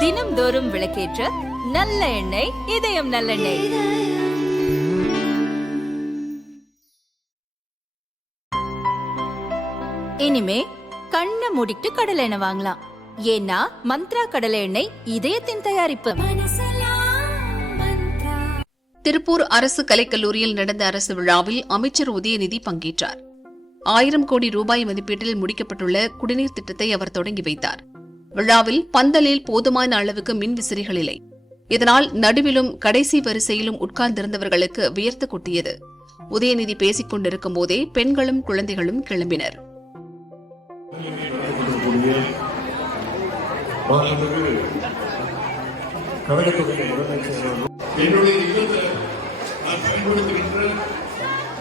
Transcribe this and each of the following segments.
தினம்தோறும் விளக்கேற்ற நல்ல எண்ணெய் இதயம் நல்லெண்ணெய். இனிமே கண்ணை மூடிட்டு கடலை எண்ணெய் வாங்கலாம். ஏன்னா மந்த்ரா கடலை எண்ணெய் இதயத்தின் தயாரிப்பு. திருப்பூர் அரசு கலைக்கல்லூரியில் நடந்த அரசு விழாவில் அமைச்சர் உதயநிதி பங்கேற்றார். 1000 கோடி ரூபாய் மதிப்பீட்டில் முடிக்கப்பட்டுள்ள குடிநீர் திட்டத்தை அவர் தொடங்கி வைத்தார். விழாவில் பந்தலில் போதுமான அளவுக்கு மின் விசிறிகள் இல்லை. இதனால் நடுவிலும் கடைசி வரிசையிலும் உட்கார்ந்திருந்தவர்களுக்கு வியர்த்து கொட்டியது. உதயநிதி பேசிக் கொண்டிருக்கும் போதே பெண்களும் குழந்தைகளும் கிளம்பினர். என்னுடைய இல்லத்தில் நான் பயன்படுத்துகின்ற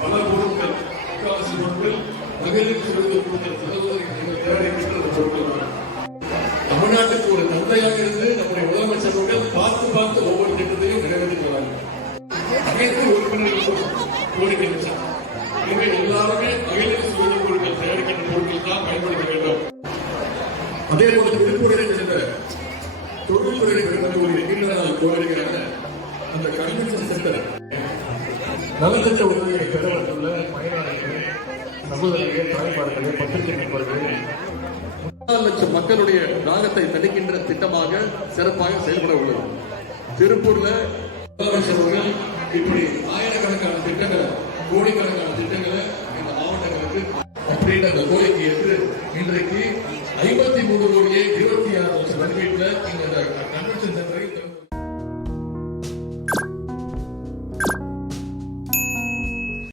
பல பொருட்கள், முக்காவாசி பொருட்கள் மகளிர் சுரங்க பொருட்கள், தயாரிக்கின்ற பொருட்கள். தமிழ்நாட்டுக்கு ஒரு தந்தையாக இருந்து நம்முடைய முதலமைச்சர் அவர்கள் பார்த்து ஒவ்வொரு திட்டத்தையும் நிறைவேற்றுகிறார்கள். அனைத்து உறுப்பினர்களுக்கும் கோரிக்கை வச்சார். எனவே எல்லாருமே மகளிர் சுரங்க பொருட்கள் தயாரிக்கின்ற பொருட்கள் தான் பயன்படுத்த வேண்டும். அதே போல திருப்பூரில் இருந்த தொழில்துறை கோரிக்கையான அந்த கன்வென்ஷன் சென்டர் நலத்திட்ட உதவியை பெற வந்துள்ள பயனாளிகள், சகோதரர்கள், தாய்மார்கள், பத்திரிகை நண்பர்கள் 4 லட்சம் மக்களுடைய தாகத்தை தடுக்கின்ற திட்டமாக சிறப்பாக செயல்பட உள்ளது. திருப்பூர்ல முதலமைச்சர்கள் இப்படி ஆயிரக்கணக்கான திட்டங்களை, கோடிக்கணக்கான திட்டங்களை இந்த மாவட்டங்களுக்கு அப்படின்ற அந்த கோரிக்கை ஏற்று இன்றைக்கு 53 கோடியே 26 லட்சம் மதிப்பீட்டில் இந்த